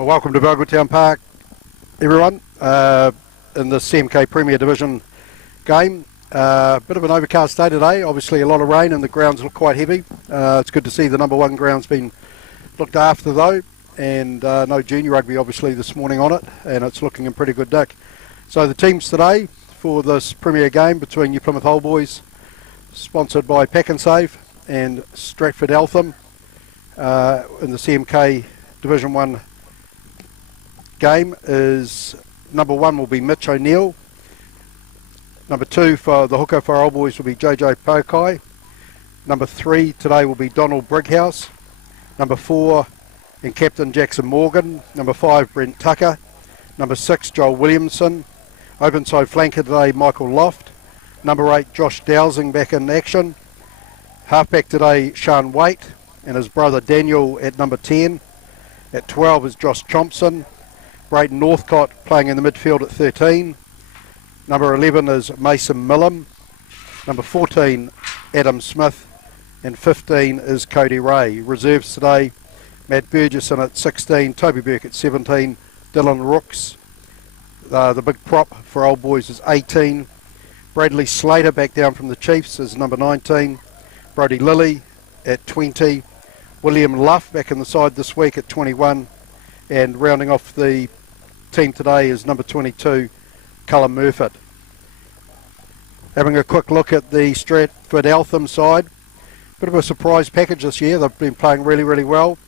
Well, welcome to Belgretown Park, everyone, in the CMK Premier Division game. Bit of an overcast day today, obviously a lot of rain and the grounds look quite heavy. It's good to see the number one ground's been looked after though, and no junior rugby obviously this morning on it, and it's looking in pretty good nick. So the teams today for this Premier game between New Plymouth Old Boys, sponsored by Pack and Save, and Stratford Eltham in the CMK Division 1 game is number 1 will be Mitch O'Neill. Number 2 for the hooker for Old Boys will be JJ Pokai. Number 3 today will be Donald Brighouse. Number 4 and Captain Jackson Morgan. Number 5 Brent Tucker. Number 6 Joel Williamson. Open side flanker today Michael Loft. Number 8 Josh Dowsing back in action. Halfback today Sean Waite and his brother Daniel at number 10. At 12 is Josh Thompson. Brayden Northcott playing in the midfield at 13. Number 11 is Mason Millam. Number 14, Adam Smith. And 15 is Cody Ray. Reserves today, Matt Burgesson at 16, Toby Burke at 17, Dylan Rooks. The big prop for Old Boys is 18. Bradley Slater back down from the Chiefs is number 19. Brody Lilly at 20. William Luff back in the side this week at 21. And rounding off the team today is number 22, Cullen Murfitt. Having a quick look at the Stratford Eltham side. Bit of a surprise package this year. They've been playing really well.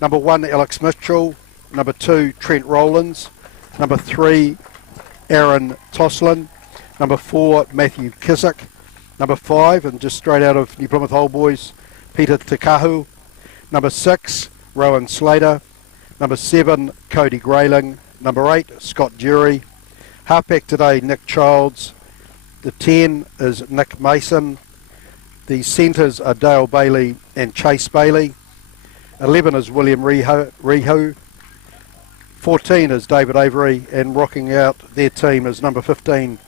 Number 1, Alex Mitchell. Number 2, Trent Rowlands. Number 3, Aaron Toslin. Number 4, Matthew Kissick. Number 5, and just straight out of New Plymouth Old Boys, Peter Takahu. Number 6, Rowan Slater. Number 7, Cody Grayling. Number 8, Scott Jury. Halfback today, Nick Childs. The 10 is Nick Mason. The centres are Dale Bailey and Chase Bailey. 11 is William Rehu. 14 is David Avery, and rocking out their team is number 15,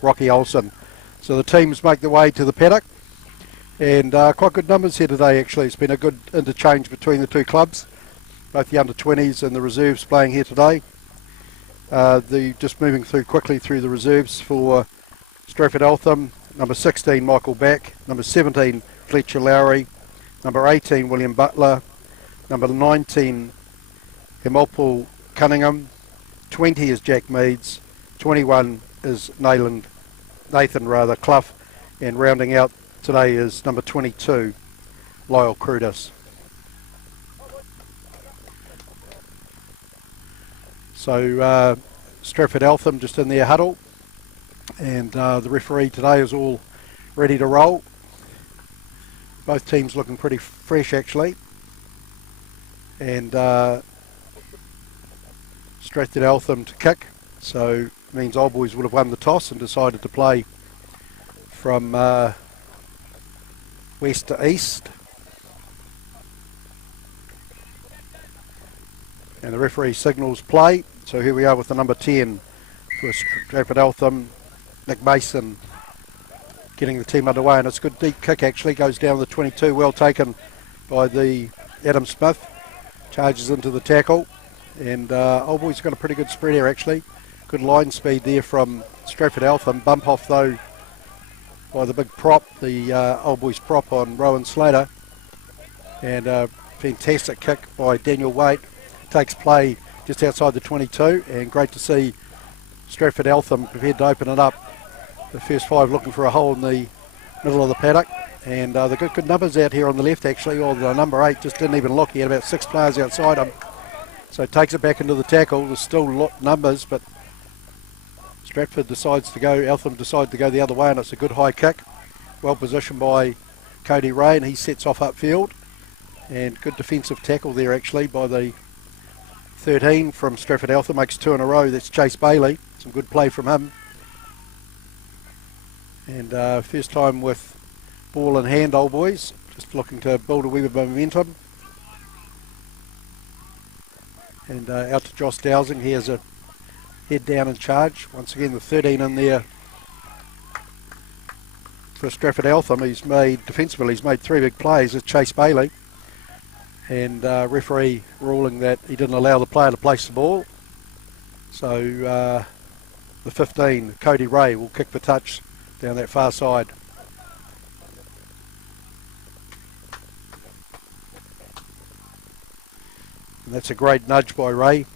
Rocky Olsen. So the teams make their way to the paddock, and quite good numbers here today actually. It's been a good interchange between the two clubs, both the under-20s and the reserves playing here today. Just moving through quickly through the reserves for Stratford Eltham. Number 16, Michael Back. Number 17, Fletcher Lowry. Number 18, William Butler. Number 19, Hemolpul Cunningham. 20 is Jack Meads. 21 is Nathan Clough. And rounding out today is number 22, Lyle Crudis. So Stratford Eltham just in their huddle, and the referee today is all ready to roll. Both teams looking pretty fresh actually, and Stratford Eltham to kick, so means Old Boys would have won the toss and decided to play from west to east. And the referee signals play. So here we are with the number 10 for Stratford Eltham, Nick Mason, getting the team underway. And it's a good deep kick actually, goes down the 22, well taken by the Adam Smith, charges into the tackle. And Old Boys got a pretty good spread here actually. Good line speed there from Stratford Eltham. Bump off though by the big prop, the Old Boys prop on Rowan Slater. And a fantastic kick by Daniel Waite. Takes play just outside the 22, and great to see Stratford Eltham prepared to open it up. The first 5 looking for a hole in the middle of the paddock, and they got good numbers out here on the left actually. Although number 8 just didn't even look. He had about 6 players outside him, so takes it back into the tackle. There's still numbers, but Eltham decides to go the other way, and it's a good high kick, well positioned by Cody Ray, and he sets off upfield, and good defensive tackle there actually by the 13 from Stratford Eltham, makes 2 in a row. That's Chase Bailey. Some good play from him. And first time with ball in hand, Old Boys. Just looking to build a wee bit of momentum. And out to Josh Dowsing. He has a head down in charge. Once again, the 13 in there for Stratford Eltham. He's made 3 big plays. It's Chase Bailey. and referee ruling that he didn't allow the player to place the ball. So the 15, Cody Ray, will kick the touch down that far side. And that's a great nudge by Ray.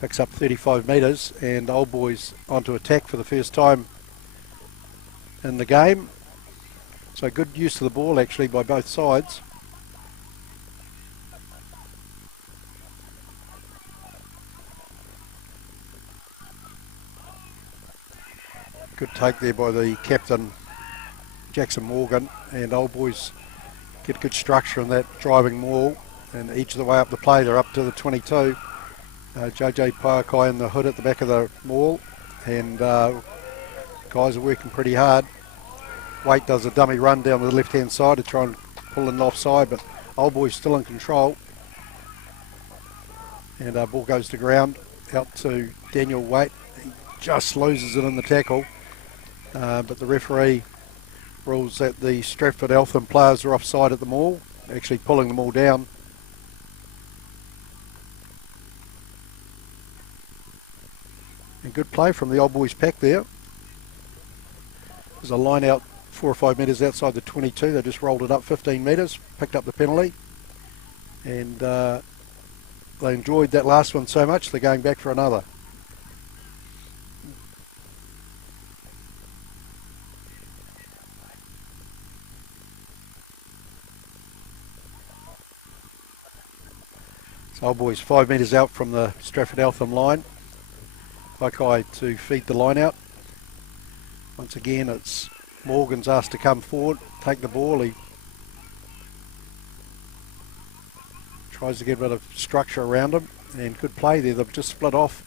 Picks up 35 metres, and Old Boys onto attack for the first time in the game. So good use of the ball actually by both sides. Good take there by the captain, Jackson Morgan, and Old Boys get good structure in that driving maul, and each of the way up the play they're up to the 22. JJ Paokai in the hood at the back of the maul, and guys are working pretty hard. Waite does a dummy run down the left hand side to try and pull in offside, but Old Boys still in control, and ball goes to ground out to Daniel Waite. He just loses it in the tackle, but the referee rules that the Stratford Eltham players are offside at the maul, actually pulling them all down. And good play from the Old Boys pack there. There's a line out 4 or 5 metres outside the 22. They just rolled it up 15 metres, picked up the penalty, and they enjoyed that last one so much they're going back for another. So Old Boys 5 metres out from the Stratford Eltham line. Paokai to feed the line out. Once again, it's Morgan's asked to come forward, take the ball. He tries to get a bit of structure around him, and good play there. They've just split off,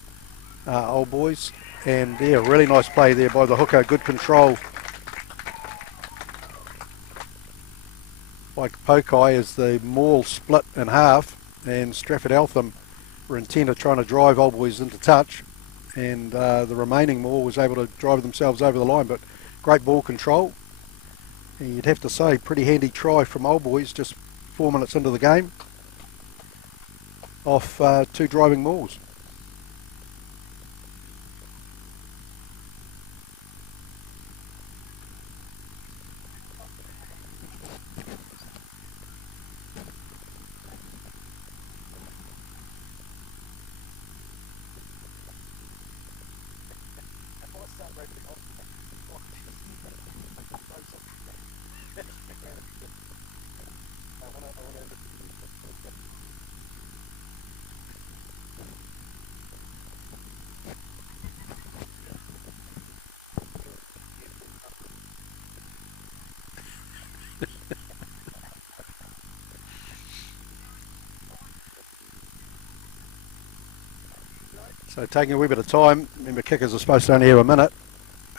Old Boys, and yeah, really nice play there by the hooker. Good control by Paokai as the maul split in half, and Stratford Eltham were intent of trying to drive Old Boys into touch, and the remaining maul was able to drive themselves over the line, but great ball control. And you'd have to say pretty handy try from Old Boys just 4 minutes into the game off 2 driving mauls. So taking a wee bit of time, remember kickers are supposed to only have a minute.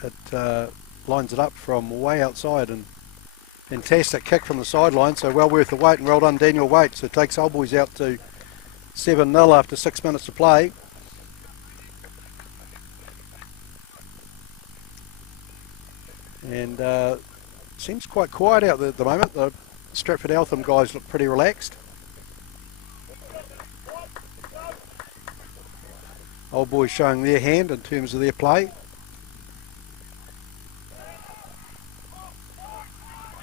It lines it up from way outside, and fantastic kick from the sideline, so well worth the wait, and well done Daniel Waite. So it takes Old Boys out to 7-0 after 6 minutes to play. And seems quite quiet out there at the moment. The Stratford Eltham guys look pretty relaxed. Old Boys showing their hand in terms of their play.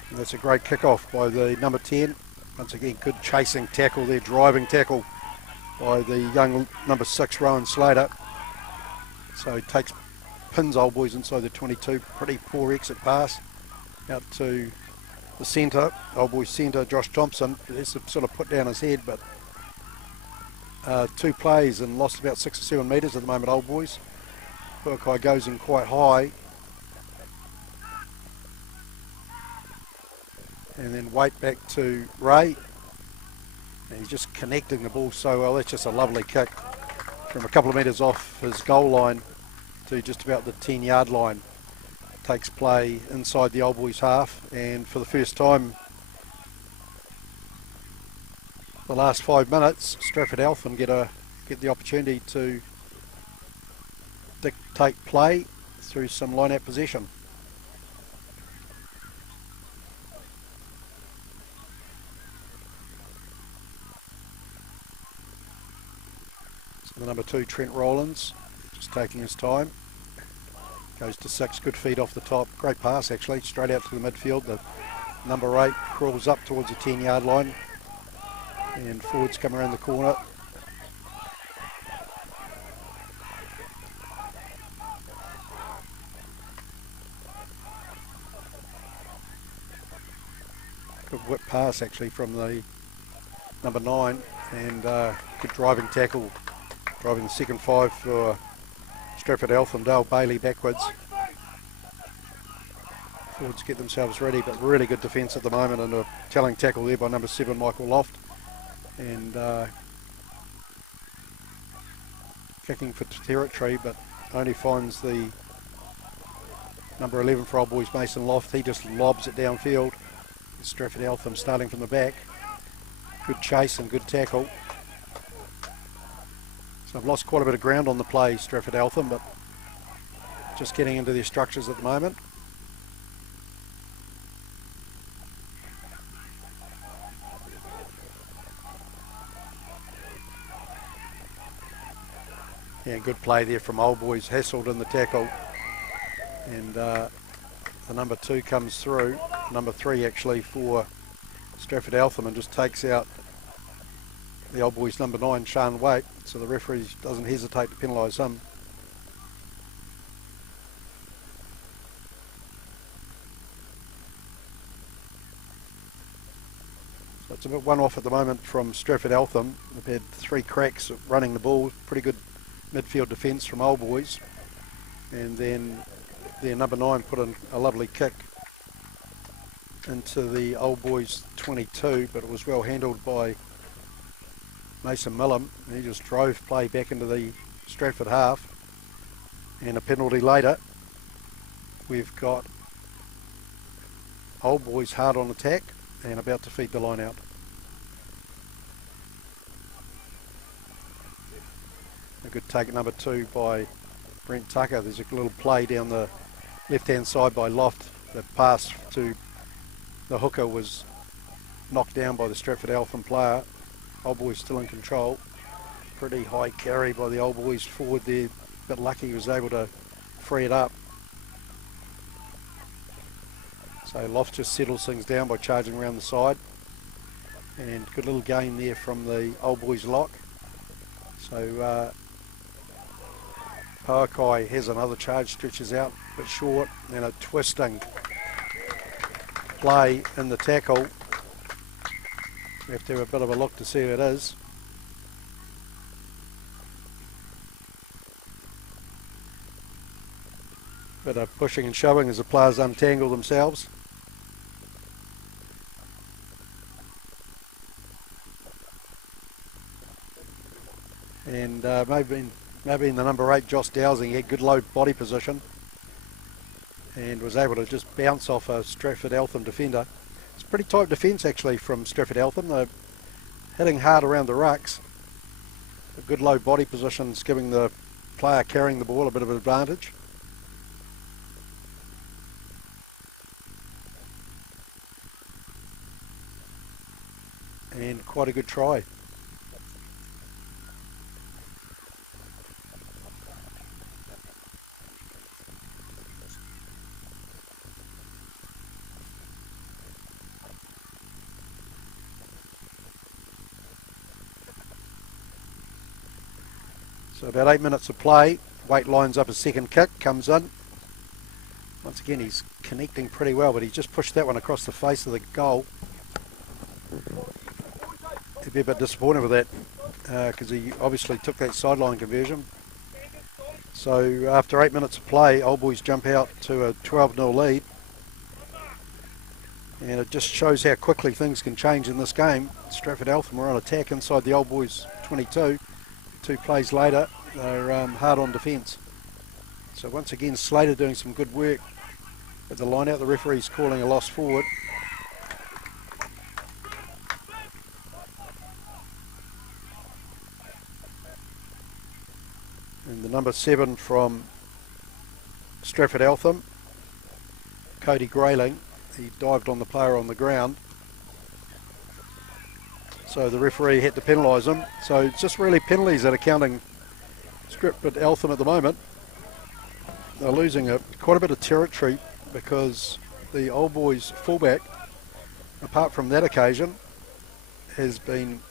And that's a great kickoff by the number 10. Once again, good chasing tackle there, driving tackle by the young number 6, Rowan Slater. So he pins Old Boys inside the 22. Pretty poor exit pass out to the centre. Old Boys centre, Josh Thompson. He's sort of put down his head, but 2 plays and lost about 6 or 7 metres at the moment, Old Boys. Paokai goes in quite high. And then Waite back to Ray. And he's just connecting the ball so well. That's just a lovely kick from a couple of metres off his goal line to just about the 10-yard line. Takes play inside the Old Boys half, and for the first time the last 5 minutes, Stratford Eltham get the opportunity to dictate play through some line-out possession. number 2, Trent Rowlands, just taking his time. Goes to 6, good feed off the top. Great pass actually, straight out to the midfield. The number 8 crawls up towards the 10-yard line. And forwards come around the corner. Good whip pass actually from the number 9, and good driving tackle, driving the second 5 for Stratford Eltham. Dale Bailey backwards. Forwards get themselves ready, but really good defence at the moment, and a telling tackle there by number 7 Michael Loft, and kicking for territory, but only finds the number 11 for Old Boys, Mason Loft. He just lobs it downfield. Stratford Eltham starting from the back. Good chase and good tackle. So I've lost quite a bit of ground on the play, Stratford Eltham, but just getting into their structures at the moment. Yeah, good play there from Old Boys, hassled in the tackle, and the number 2 comes through, number 3 actually for Stratford Eltham, and just takes out the Old Boys number 9, Sean Waite, so the referee doesn't hesitate to penalise him. So it's a bit one off at the moment from Stratford Eltham. They've had 3 cracks at running the ball, pretty good midfield defence from Old Boys, and then their number 9 put in a lovely kick into the Old Boys 22, but it was well handled by Mason Millam. He just drove play back into the Stratford half, and a penalty later we've got Old Boys hard on attack and about to feed the line out. A good take at number 2 by Brent Tucker. There's a little play down the left hand side by Loft. The pass to the hooker was knocked down by the Stratford Eltham player. Old Boys still in control. Pretty high carry by the Old Boys forward there. A bit lucky he was able to free it up. So Loft just settles things down by charging around the side. And good little gain there from the Old Boys lock. So Pauakai has another charge, stretches out a bit short, and a twisting play in the tackle. We have to have a bit of a look to see who it is. Bit of pushing and shoving as the players untangle themselves. And maybe in the number 8, Josh Dowsing, he had good low body position and was able to just bounce off a Stratford Eltham defender. It's a pretty tight defence actually from Stratford Eltham. They're hitting hard around the rucks. A good low body position is giving the player carrying the ball a bit of an advantage. And quite a good try. So about 8 minutes of play. Waite lines up a second kick, comes in. Once again, he's connecting pretty well, but he just pushed that one across the face of the goal. He'd be a bit disappointed with that because he obviously took that sideline conversion. So after 8 minutes of play, Old Boys jump out to a 12-0 lead. And it just shows how quickly things can change in this game. Stratford Eltham are on attack inside the Old Boys 22. 2 plays later, they're hard on defence. So once again, Slater doing some good work at the line out. The referee's calling a loss forward. And the number 7 from Stratford Eltham, Cody Grayling, he dived on the player on the ground. So the referee had to penalise him. So it's just really penalties that are counting Stratford Eltham at the moment, they're losing quite a bit of territory because the old boys fullback, apart from that occasion, has been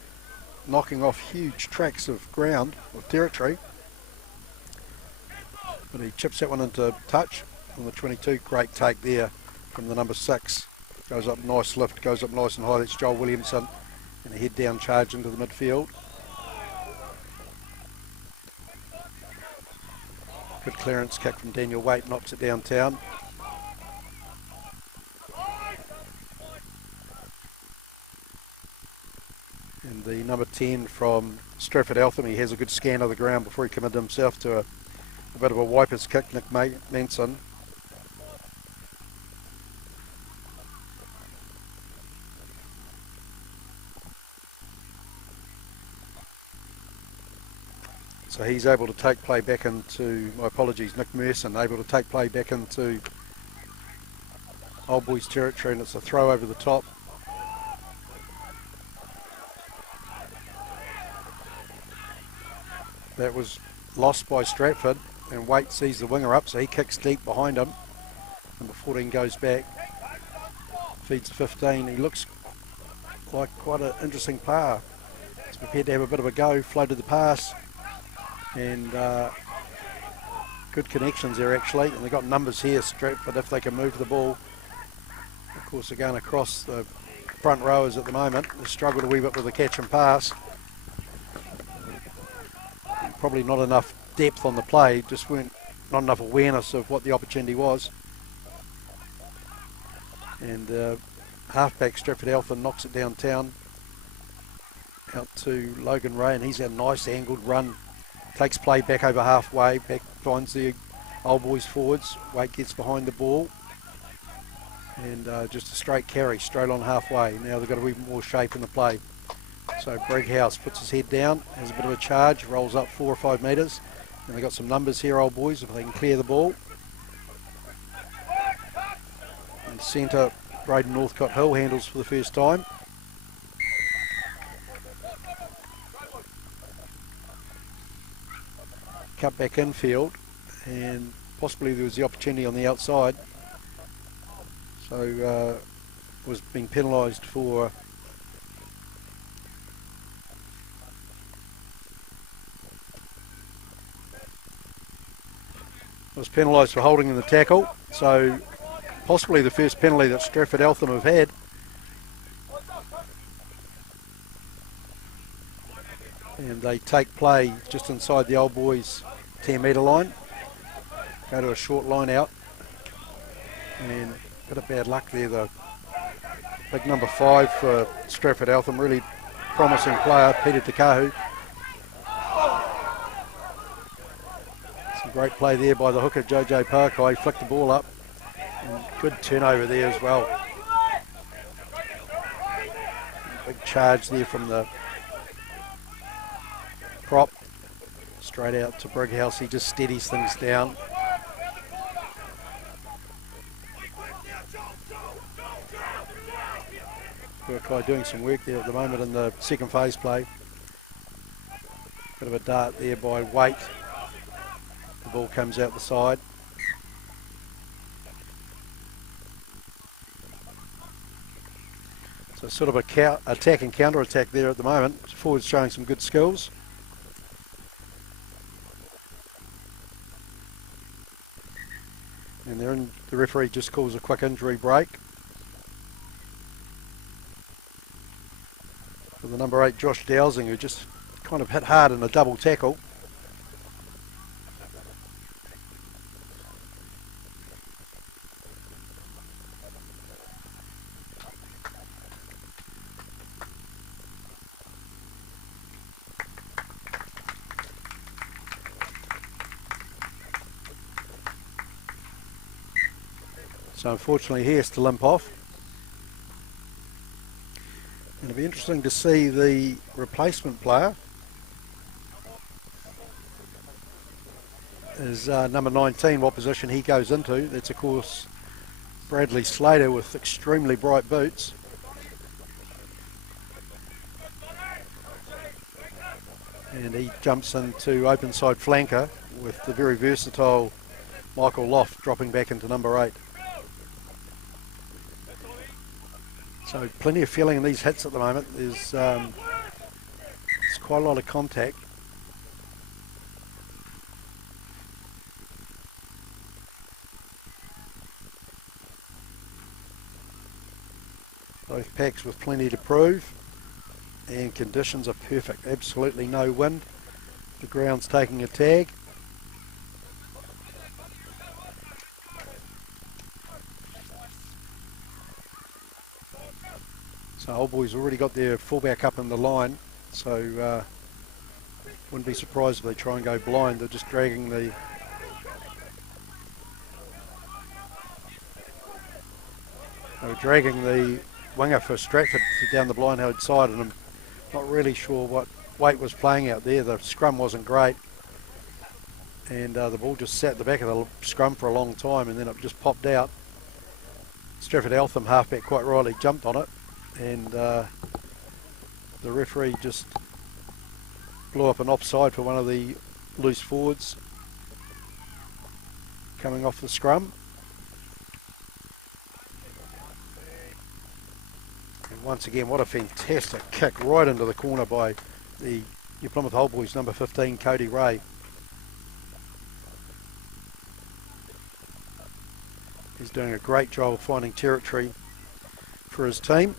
knocking off huge tracts of ground or territory. But he chips that one into touch on the 22. Great take there from the number 6. Goes up, nice lift, goes up nice and high. That's Joel Williamson, and a head down charge into the midfield. Good clearance kick from Daniel Waite, knocks it downtown. And the number 10 from Stratford Eltham, he has a good scan of the ground before he committed himself to a bit of a wiper's kick, Nick Manson. So he's able to take play back into, my apologies, Nick Merson, able to take play back into Old Boys territory, and it's a throw over the top. That was lost by Stratford, and Waite sees the winger up, so he kicks deep behind him. Number 14 goes back, feeds 15. He looks like quite an interesting player. He's prepared to have a bit of a go, floated the pass, and good connections there actually. And they've got numbers here, Stratford, if they can move the ball. Of course, they're going across the front rowers at the moment. They struggled a wee bit with the catch and pass. Probably not enough depth on the play, just not enough awareness of what the opportunity was. And halfback Stratford Eltham knocks it downtown out to Logan Ray, and he's had a nice angled run, takes play back over halfway, back finds the Old Boys forwards. Waite gets behind the ball, and just a straight carry straight on halfway. Now they've got a wee more shape in the play. So Brighouse puts his head down, has a bit of a charge, rolls up 4 or 5 metres, and they've got some numbers here, Old Boys, if they can clear the ball. And centre, Braden Northcott Hill handles for the first time. Cut back infield, and possibly there was the opportunity on the outside. So was being penalised for holding in the tackle, so possibly the first penalty that Stratford Eltham have had. And they take play just inside the Old Boys 10 metre line, go to a short line out, and a bit of bad luck there though. Big number 5 for Stratford Eltham, really promising player, Peter Takahu. Great play there by the hooker, JJ Parkai, flicked the ball up, and good turnover there as well. Big charge there from the prop, straight out to Brighouse. He just steadies things down. Parkai doing some work there at the moment in the second phase play. Bit of a dart there by Waite. The ball comes out the side. So sort of a attack and counter attack there at the moment. Forwards showing some good skills. And the referee just calls a quick injury break. For the number 8, Josh Dowsing, who just kind of hit hard in a double tackle. So unfortunately he has to limp off. And it'll be interesting to see the replacement player is number 19, what position he goes into. That's of course Bradley Slater with extremely bright boots. and he jumps into open side flanker with the very versatile Michael Loft dropping back into number 8. So plenty of feeling in these hits at the moment. There's quite a lot of contact. Both packs with plenty to prove, and conditions are perfect. Absolutely no wind. The ground's taking a tag. So Old Boys already got their fullback up in the line, so wouldn't be surprised if they try and go blind. They're just dragging the winger for Stratford down the blind-held side, and I'm not really sure what Waite was playing out there. The scrum wasn't great, and the ball just sat at the back of the scrum for a long time, and then it just popped out. Stratford Eltham halfback quite rightly jumped on it, and the referee just blew up an offside for one of the loose forwards coming off the scrum. And once again, what a fantastic kick right into the corner by the New Plymouth Old Boys number 15, Cody Ray. He's doing a great job of finding territory for his team.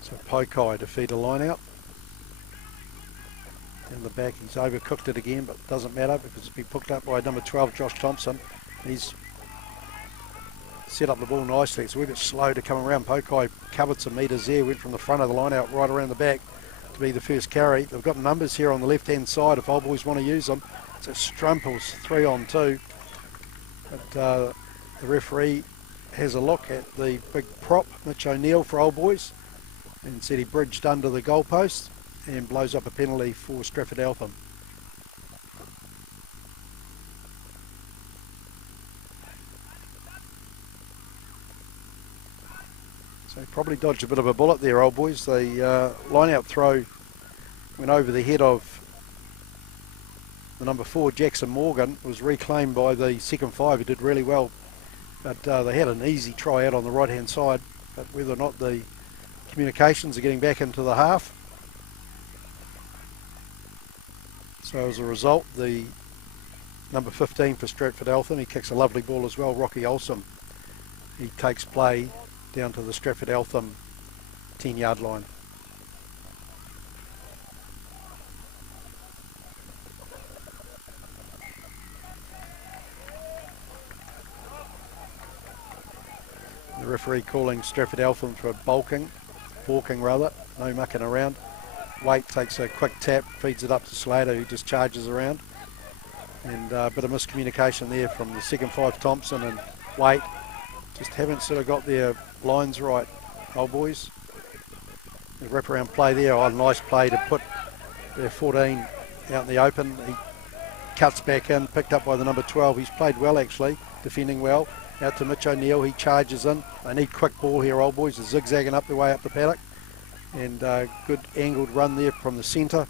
So Pokai to feed a line out. In the back, he's overcooked it again, but it doesn't matter because it's been picked up by number 12, Josh Thompson. He's set up the ball nicely. It's a wee bit slow to come around. Pokai covered some metres there, went from the front of the line out right around the back to be the first carry. They've got numbers here on the left-hand side if Old Boys want to use them. So Strumples 3-on-2. But the referee has a look at the big prop, Mitch O'Neill for Old Boys, and said he bridged under the goalpost and blows up a penalty for Stratford Eltham. So probably dodged a bit of a bullet there, Old Boys. The line-out throw went over the head of the number 4, Jackson Morgan, was reclaimed by the second 5, who did really well. But they had an easy try out on the right-hand side, but whether or not the communications are getting back into the half. So as a result, the number 15 for Stratford Eltham, he kicks a lovely ball as well, Rocky Olsen. He takes play down to the Stratford Eltham 10-yard line. The referee calling Stratford Eltham for balking rather, no mucking around. Waite takes a quick tap, feeds it up to Slater, who just charges around. And a bit of miscommunication there from the second 5, Thompson and Waite. Just haven't sort of got their lines right, Old Boys. The wraparound play there, nice play to put their 14 out in the open. He cuts back in, picked up by the number 12. He's played well actually, defending well. Out to Mitch O'Neill, he charges in. They need quick ball here, Old Boys. They're zigzagging up their way up the paddock. And good angled run there from the centre.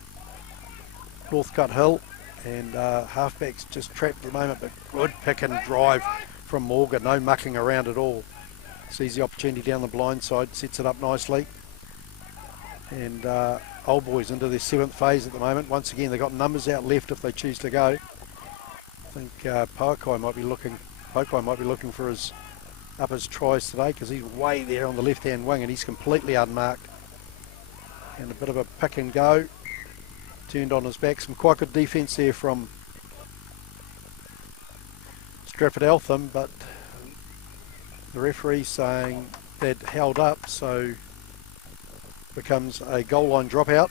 Northcutt Hill, and halfback's just trapped at the moment, but good pick and drive from Morgan, no mucking around at all. Sees the opportunity down the blind side, sets it up nicely. And Old Boys into their 7th phase at the moment. Once again, they've got numbers out left if they choose to go. I think Pokai might be looking for his tries today, because he's way there on the left-hand wing and he's completely unmarked. And a bit of a pick and go, turned on his back. Some quite good defence there from Stratford Eltham, but the referee saying that held up, so becomes a goal line dropout.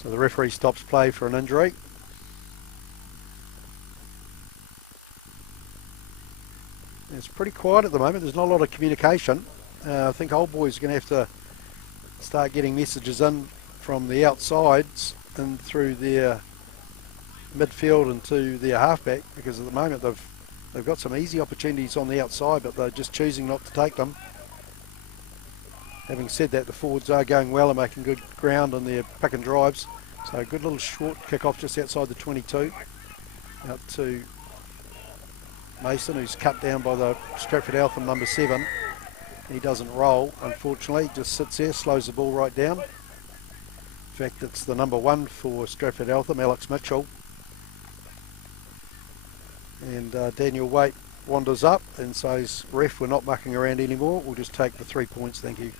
So the referee stops play for an injury. pretty quiet at the moment. There's not a lot of communication. I think Old Boys are going to have to start getting messages in from the outsides and through their midfield and to their halfback, because at the moment they've got some easy opportunities on the outside, but they're just choosing not to take them. Having said that, the forwards are going well and making good ground on their pick and drives. So a good little short kick-off just outside the 22. Out to Mason, who's cut down by the Stratford Eltham number 7. He doesn't roll, unfortunately, just sits there, slows the ball right down. In fact, it's the number 1 for Stratford Eltham, Alex Mitchell. And Daniel Waite wanders up and says, "Ref, we're not mucking around anymore. We'll just take the 3 points, thank you."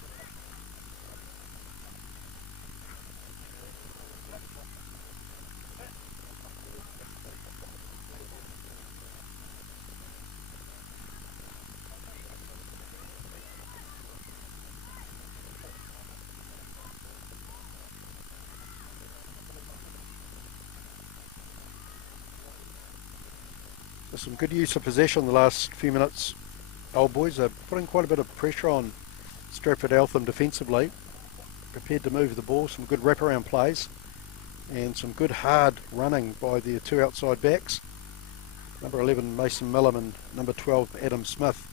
Some good use of possession the last few minutes. Old Boys are putting quite a bit of pressure on Stratford Eltham defensively. Prepared to move the ball, some good wraparound plays and some good hard running by their 2 outside backs. Number 11 Mason Millam and number 12 Adam Smith,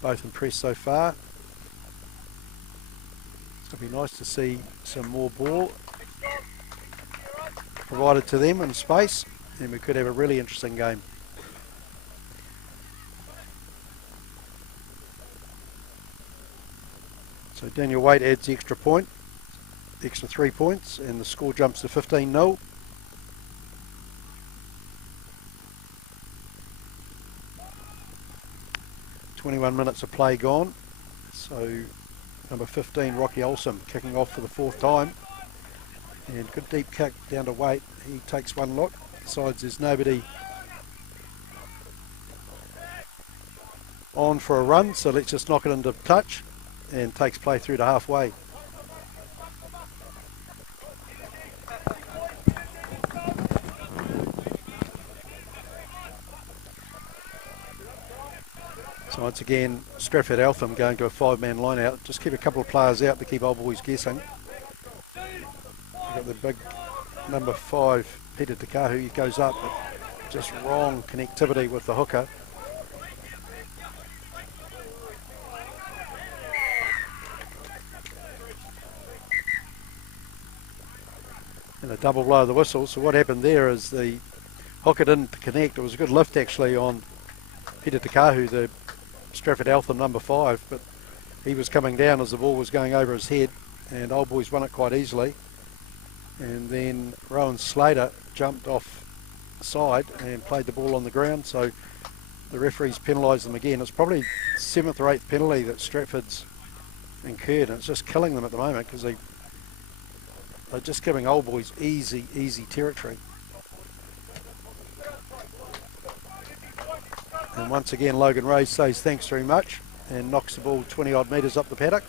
both impressed so far. It's going to be nice to see some more ball provided to them in space, and we could have a really interesting game. So Daniel Waite adds the extra point, the extra 3 points, and the score jumps to 15-0. "21 minutes of play gone." So number 15, Rocky Olsen, kicking off for the 4th time. And good deep kick down to Waite. He takes one look, decides there's nobody on for a run, so let's just knock it into touch, and takes play through to halfway. So once again, Stratford Eltham going to a 5-man line out. Just keep a couple of players out to keep Old Boys guessing. You've got the big number 5, Peter Takahu. He goes up, but just wrong connectivity with the hooker. And a double blow of the whistle. So what happened there is the hooker didn't connect. It was a good lift actually on Peter Takahu, the Stratford Eltham number 5, but he was coming down as the ball was going over his head, and Old Boys won it quite easily. And then Rowan Slater jumped off side and played the ball on the ground, so the referees penalised them again. It's probably 7th or 8th penalty that Stratford's incurred, and it's just killing them at the moment because they're just giving Old Boys easy territory. And once again, Logan Ray says thanks very much and knocks the ball 20 odd metres up the paddock.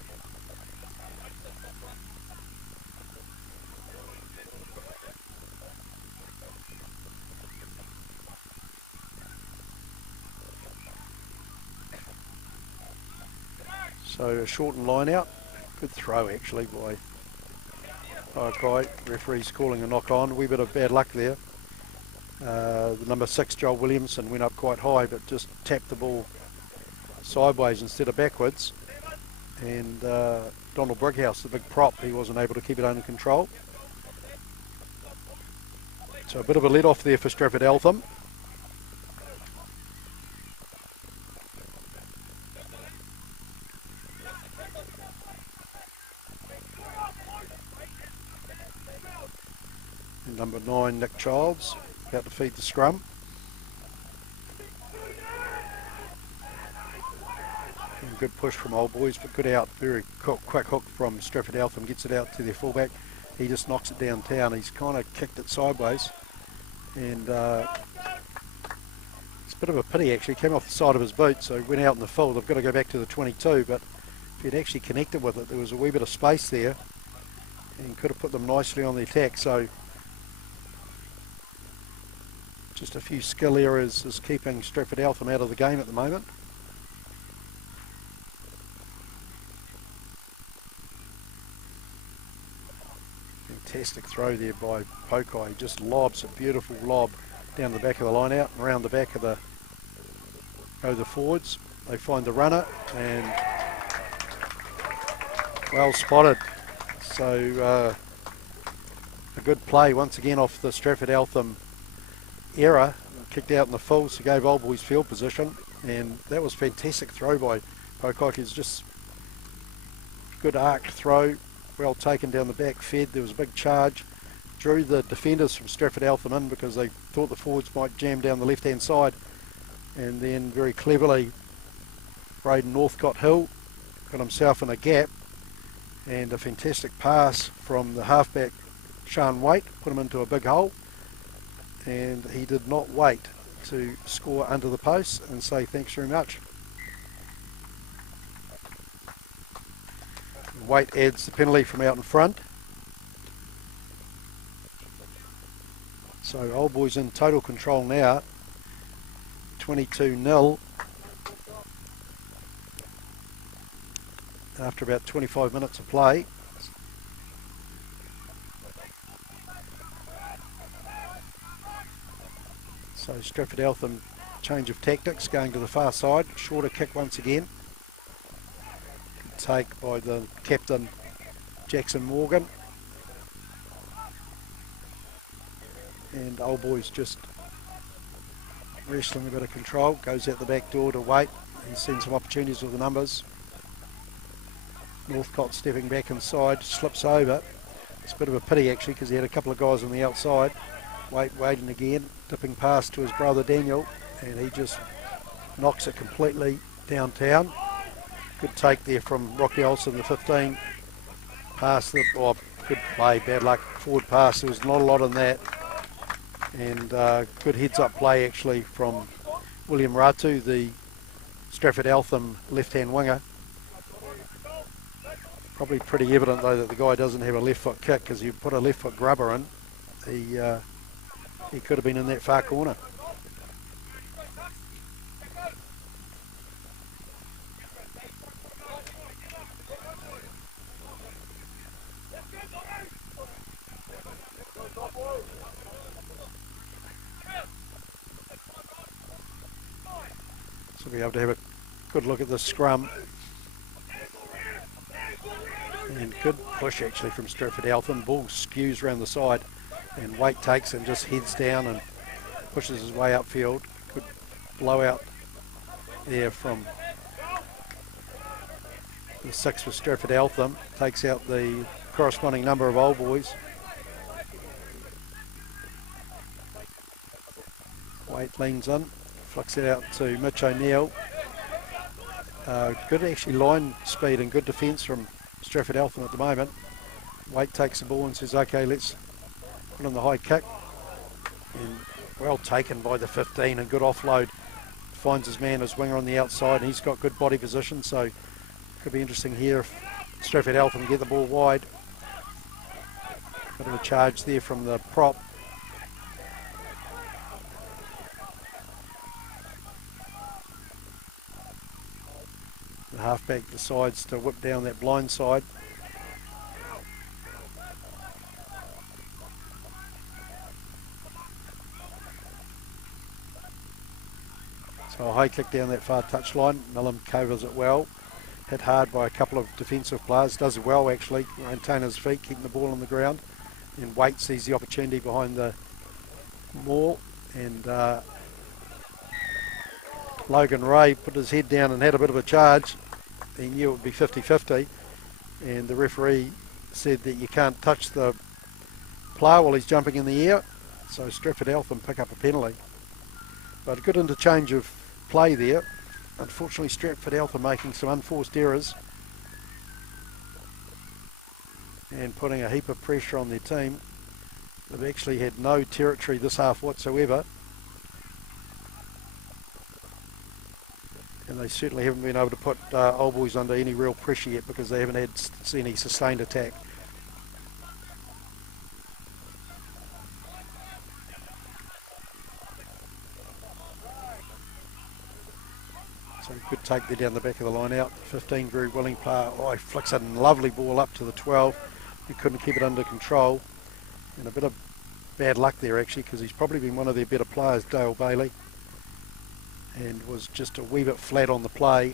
So a shortened line out. Good throw actually by Kai. Referee's calling a knock on. A wee bit of bad luck there. The number 6, Joel Williamson, went up quite high but just tapped the ball sideways instead of backwards. And Donald Brighouse, the big prop, he wasn't able to keep it under control. So a bit of a let off there for Stratford Eltham. And number 9, Nick Childs, about to feed the scrum. And good push from Old Boys, but good out, very quick hook from Stratford Eltham, gets it out to their fullback. He just knocks it downtown. He's kind of kicked it sideways, and it's a bit of a pity actually. Came off the side of his boot, so he went out in the field. They've got to go back to the 22, but if he'd actually connected with it, there was a wee bit of space there and could have put them nicely on the attack. So just a few skill errors is keeping Stratford Eltham out of the game at the moment. fantastic throw there by Pokai. He just lobs a beautiful lob down the back of the line out and around the back of the forwards. They find the runner and well spotted. So a good play once again off the Stratford Eltham error. Kicked out in the full, so gave Old Boys field position, and that was fantastic throw by Pokai. It's just good arced throw, well taken down the back, fed. There was a big charge, drew the defenders from Stratford Eltham in because they thought the forwards might jam down the left hand side, and then very cleverly Braden Northcott Hill got himself in a gap, and a fantastic pass from the halfback Sean Waite put him into a big hole, and he did not wait to score under the post and say thanks very much. Waite adds the penalty from out in front. So Old Boys in total control now, 22-0 after about 25 minutes of play. So Stratford Eltham change of tactics, going to the far side, shorter kick once again. Good take by the captain Jackson Morgan. And Old Boys just wrestling a bit of control, goes out the back door to Waite. He's seen some opportunities with the numbers. Northcott stepping back inside, slips over. It's a bit of a pity actually because he had a couple of guys on the outside. Waite waiting again, dipping past to his brother Daniel, and he just knocks it completely downtown. Good take there from Rocky Olsen, the 15. Pass the, oh, good play, bad luck, forward pass. There was not a lot in that. And good heads up play actually from William Ratu, the Stratford Eltham left-hand winger. Probably pretty evident though that the guy doesn't have a left foot kick, because you put a left foot grubber in, he could have been in that far corner. So we'll be able to have a good look at the scrum. And good push actually from Stratford Eltham. Ball skews around the side, and Waite takes and just heads down and pushes his way upfield. Good blowout there from the 6 for Stratford Eltham. Takes out the corresponding number of Old Boys. Waite leans in, flicks it out to Mitch O'Neill. Good actually line speed and good defence from Stratford Eltham at the moment. Waite takes the ball and says, okay, let's put on the high kick. And well taken by the 15, and good offload. Finds his man, his winger on the outside, and he's got good body position, so could be interesting here if Stratford Eltham get the ball wide. Bit of a charge there from the prop. The halfback decides to whip down that blind side. So a high kick down that far touchline. Millum covers it well. Hit hard by a couple of defensive players. Does well actually. Maintain his feet, keeping the ball on the ground. And Waite sees the opportunity behind the maul. And Logan Ray put his head down and had a bit of a charge. He knew it would be 50-50, and the referee said that you can't touch the player while he's jumping in the air, so Stratford Eltham pick up a penalty. But a good interchange of play there. Unfortunately, Stratford Eltham making some unforced errors and putting a heap of pressure on their team. They've actually had no territory this half whatsoever, and they certainly haven't been able to put Old Boys under any real pressure yet, because they haven't had any sustained attack. So good take there down the back of the line out. 15 very willing player. Oh, he flicks a lovely ball up to the 12. He couldn't keep it under control. And a bit of bad luck there actually, because he's probably been one of their better players, Dale Bailey, and was just a wee bit flat on the play.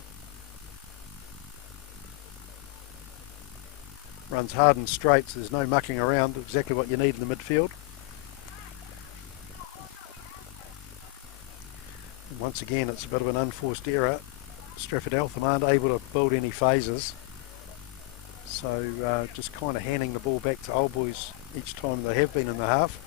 Runs hard and straight, so there's no mucking around, exactly what you need in the midfield. And once again, it's a bit of an unforced error. Stratford Eltham aren't able to build any phases, so just kind of handing the ball back to Old Boys each time they have been in the half.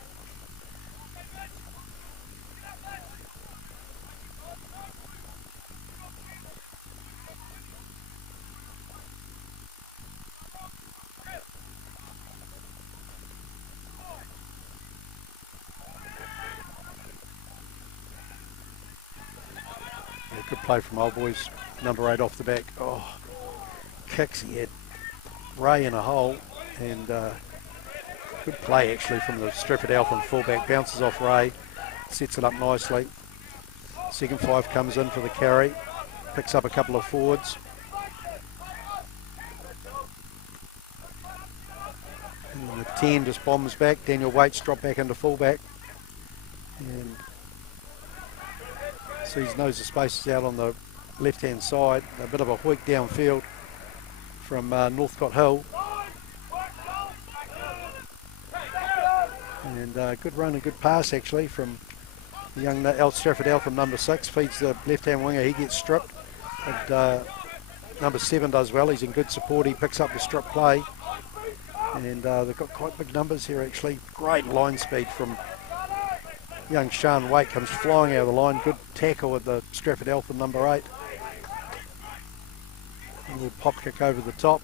Good play from Old Boys, number 8 off the back. Oh, kicks, he had Ray in a hole, and good play actually from the Stratford Eltham fullback, bounces off Ray, sets it up nicely. Second 5 comes in for the carry, picks up a couple of forwards. And the 10 just bombs back, Daniel Waits drop back into fullback, and sees knows the space is out on the left hand side. A bit of a hoik downfield from Northcott Hill, and good run and good pass actually from the young Stratford Eltham number 6, feeds the left hand winger, he gets stripped, but number 7 does well, he's in good support, he picks up the strip play, and they've got quite big numbers here actually. Great line speed from young Sean Waite, comes flying out of the line. Good tackle with the Stratford Eltham number 8. A little pop kick over the top.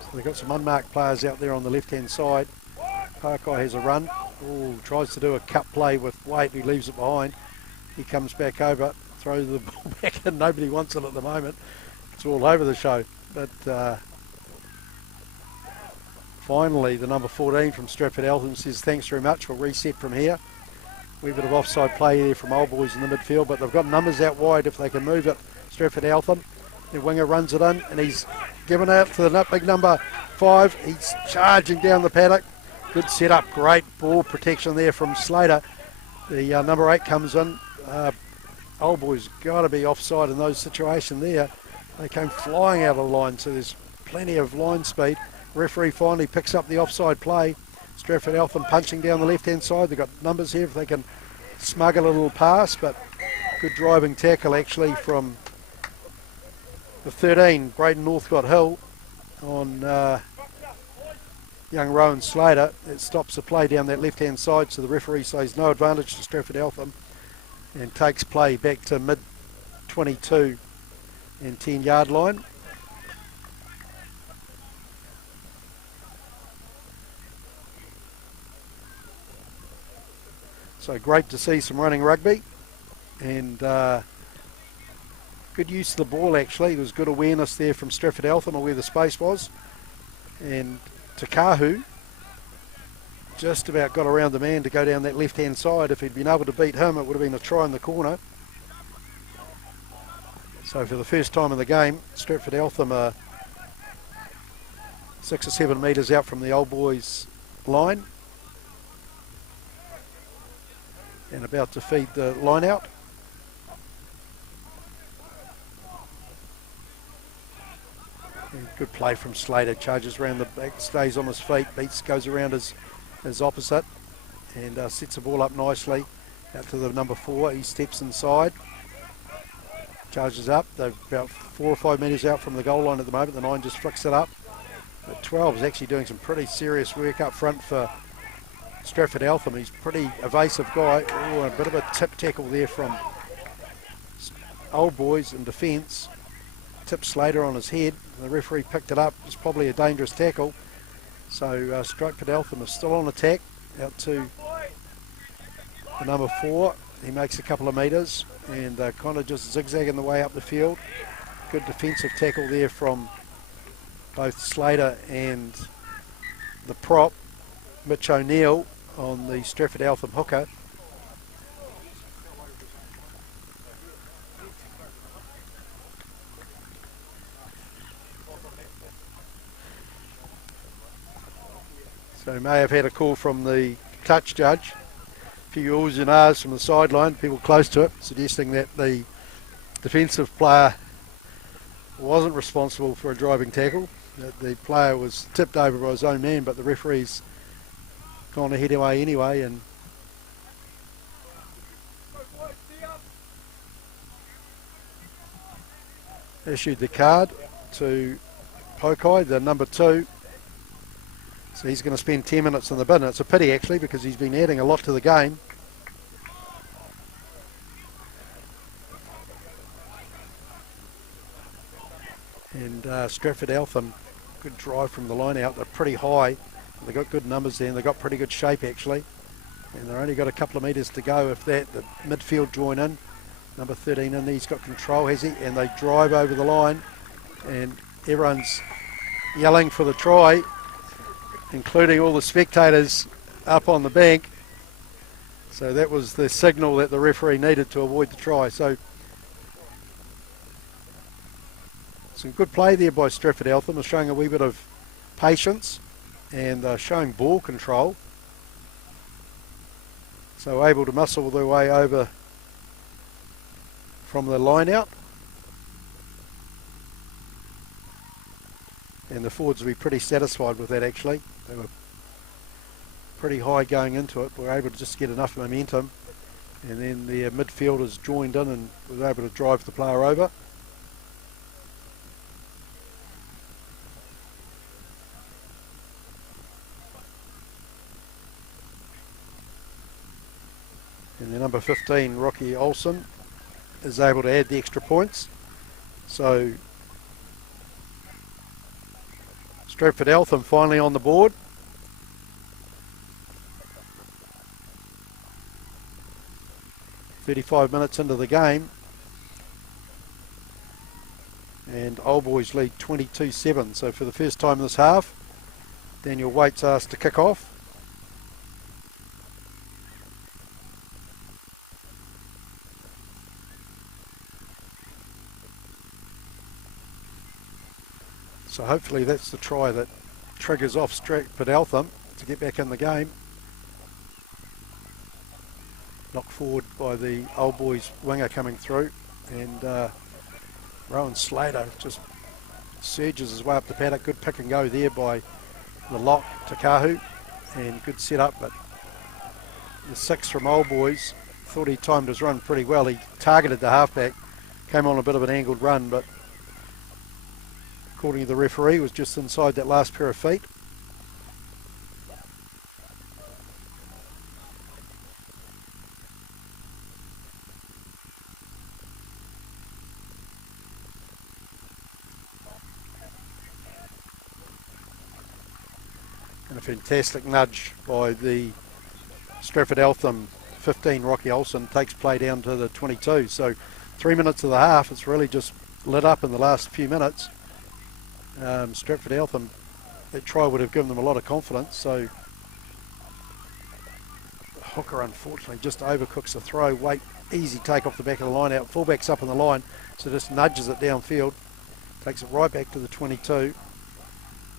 So they've got some unmarked players out there on the left hand side. Parkai has a run. Ooh, tries to do a cut play with Waite, who leaves it behind. He comes back over, throws the ball back in. Nobody wants it at the moment. It's all over the show. But finally, the number 14 from Stratford Eltham says, thanks very much, we'll reset from here. Wee bit of offside play there from Old Boys in the midfield, but they've got numbers out wide if they can move it. Stratford Eltham, their winger runs it in, and he's given it to the big number 5. He's charging down the paddock. Good setup, great ball protection there from Slater. The number 8 comes in. Old Boys got to be offside in those situations there. They came flying out of the line, so there's plenty of line speed. Referee finally picks up the offside play. Stratford Eltham punching down the left hand side. They've got numbers here if they can smuggle a little pass, but good driving tackle actually from the 13, Braden Northcott Hill, on young Rowan Slater. It stops the play down that left hand side, so the referee says no advantage to Stratford Eltham and takes play back to mid 22 and 10 yard line. So great to see some running rugby, and good use of the ball actually. There was good awareness there from Stratford Eltham of where the space was, and Takahu just about got around the man to go down that left hand side. If he'd been able to beat him, it would have been a try in the corner. So for the first time in the game, Stratford Eltham are 6 or 7 metres out from the Old Boys line, and about to feed the line out. And good play from Slater, charges around the back, stays on his feet, goes around his opposite, and sets the ball up nicely out to the number 4. He steps inside, charges up. They're about 4 or 5 metres out from the goal line at the moment. The 9 just flicks it up. But 12 is actually doing some pretty serious work up front for Stratford Eltham. He's a pretty evasive guy. Oh, a bit of a tip tackle there from Old Boys in defence. Tip Slater on his head. The referee picked it up. It's probably a dangerous tackle. So Stratford Eltham is still on attack out to the number 4. He makes a couple of metres and kind of just zigzagging the way up the field. Good defensive tackle there from both Slater and the prop, Mitch O'Neill, on the Stratford Eltham hooker. So may have had a call from the touch judge. A few oohs and ahs from the sideline, people close to it, suggesting that the defensive player wasn't responsible for a driving tackle, that the player was tipped over by his own man, but the referee's gone ahead away anyway and issued the card to Pokai, the number 2. So he's going to spend 10 minutes in the bin. It's a pity actually, because he's been adding a lot to the game. And Stratford Eltham, good drive from the line out. They're pretty high. They've got good numbers there, and they've got pretty good shape actually. And they've only got a couple of metres to go. If that, the midfield join in. Number 13 in, he's got control, has he? And they drive over the line, and everyone's yelling for the try, including all the spectators up on the bank. So that was the signal that the referee needed to avoid the try. So some good play there by Stratford Eltham. They're showing a wee bit of patience and showing ball control. So able to muscle their way over from the line out. And the forwards will be pretty satisfied with that actually. They were pretty high going into it. Were able to just get enough momentum. And then the midfielders joined in and was able to drive the player over. And the number 15, Rocky Olsen, is able to add the extra points. So Stratford Eltham finally on the board. "35 minutes into the game, and Old Boys lead 22-7. So for the first time this half, Daniel Waite's asked to kick off. So hopefully that's the try that triggers off Stratford Eltham to get back in the game. Knocked forward by the Old Boys winger coming through, and Rowan Slater just surges his way up the paddock. Good pick and go there by the lock, Takahu, and good setup, but the 6 from Old Boys thought he timed his run pretty well. He targeted the halfback, came on a bit of an angled run, but according to the referee, was just inside that last pair of feet. And a fantastic nudge by the Stratford Eltham 15, Rocky Olsen, takes play down to the 22. So 3 minutes of the half, it's really just lit up in the last few minutes. Stratford Eltham, that try would have given them a lot of confidence. So hooker unfortunately just overcooks the throw. Wait, easy take off the back of the line out. Fullback's up on the line, so just nudges it downfield. Takes it right back to the 22.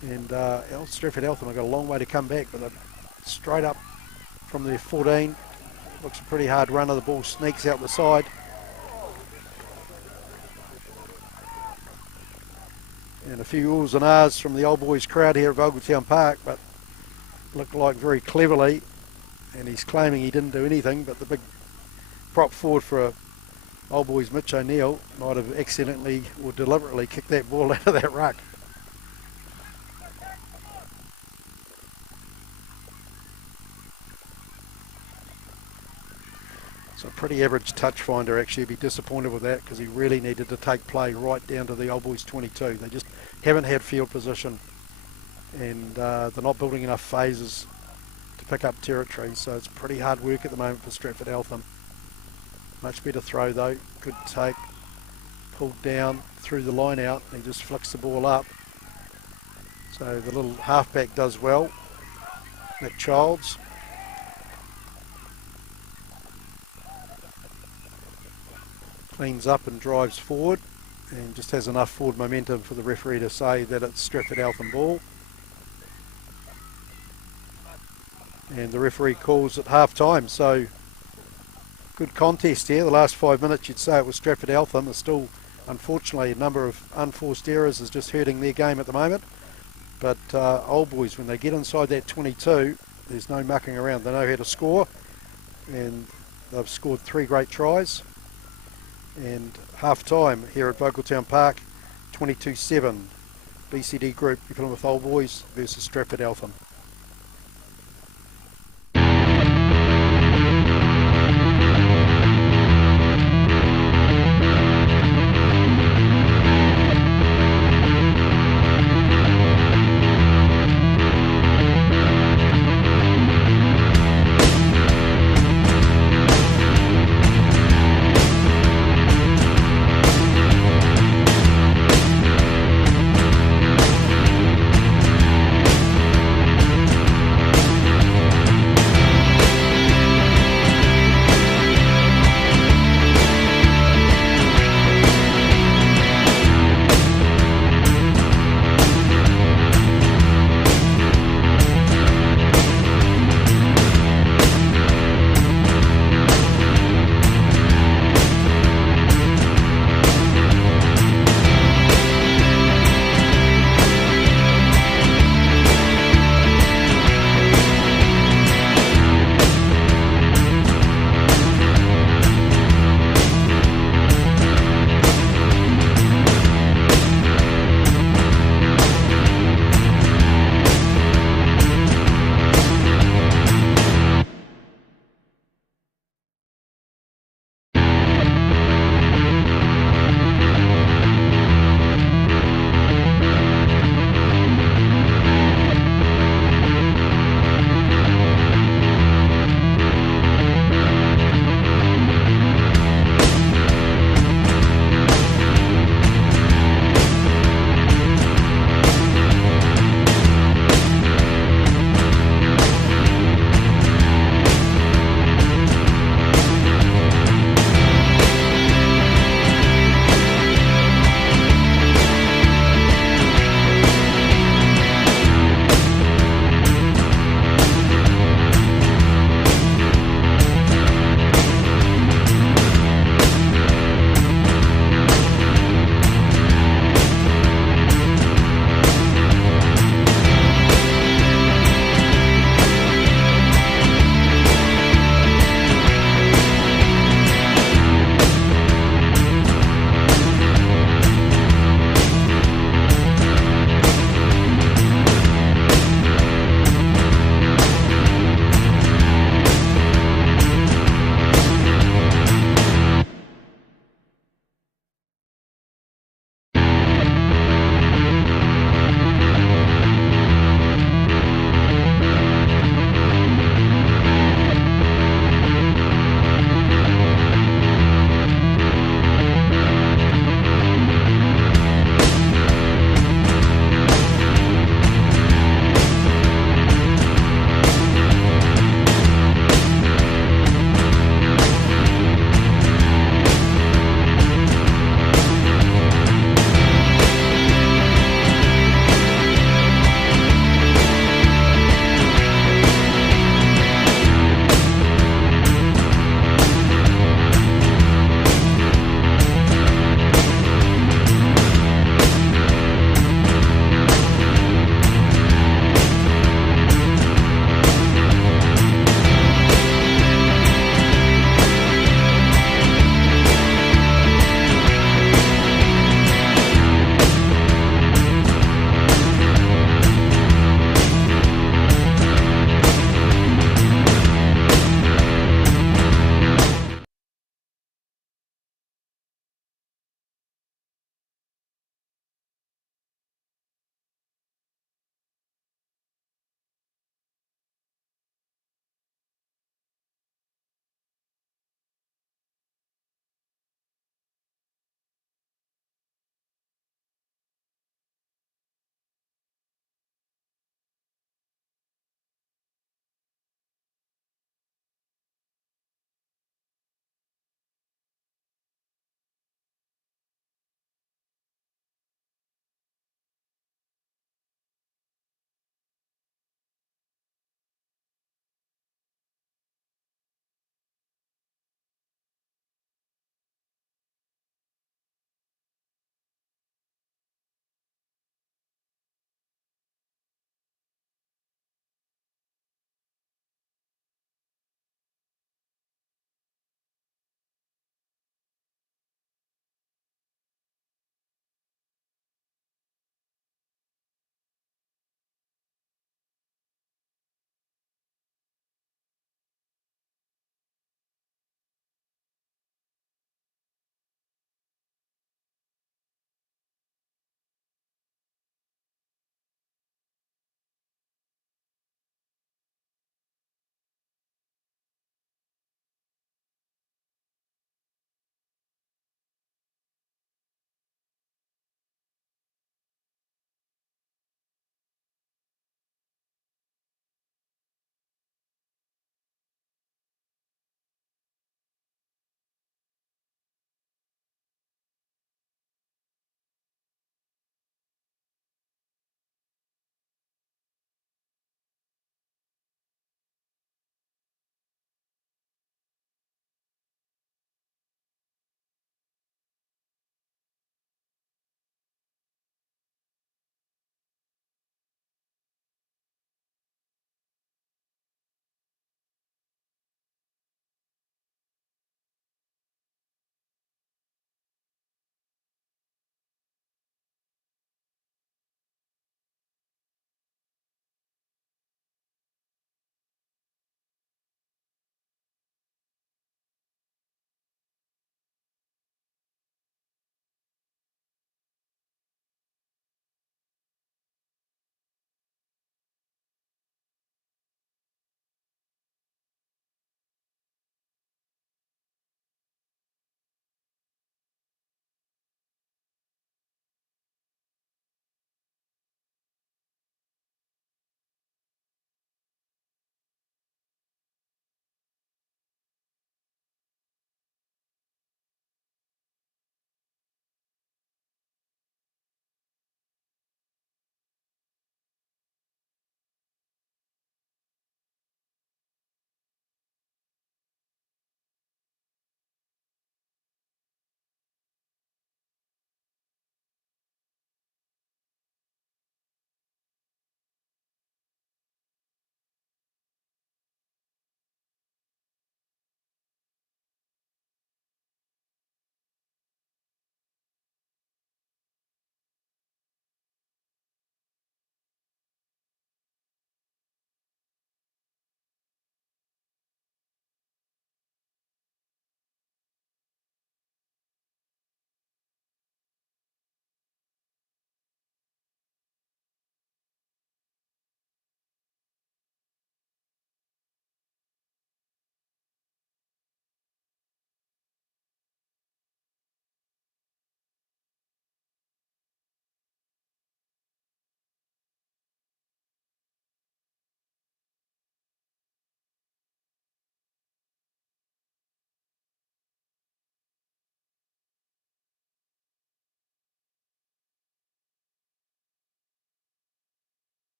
And Stratford Eltham have got a long way to come back, but they're straight up from their 14. Looks a pretty hard runner. The ball sneaks out the side. And a few oohs and ahs from the Old Boys crowd here at Vogeltown Park, but looked like very cleverly, and he's claiming he didn't do anything, but the big prop forward for Old Boys, Mitch O'Neill, might have accidentally or deliberately kicked that ball out of that ruck. So a pretty average touch finder actually. Be disappointed with that, because he really needed to take play right down to the Old Boys 22. They just haven't had field position, and they're not building enough phases to pick up territory, so it's pretty hard work at the moment for Stratford Eltham. Much better throw though, good take, pulled down through the line out, and he just flicks the ball up. So the little halfback does well, Nick Childs. Cleans up and drives forward, and just has enough forward momentum for the referee to say that it's Stratford Eltham ball. and the referee calls at half time. So good contest here. The last 5 minutes you'd say it was Stratford Eltham. There's still unfortunately a number of unforced errors is just hurting their game at the moment. But Old Boys, when they get inside that 22, there's no mucking around. They know how to score, and they've scored 3 great tries. And half time here at Vocaltown Park, 22-7. BCD Group, you're playing with Old Boys versus Stratford Eltham.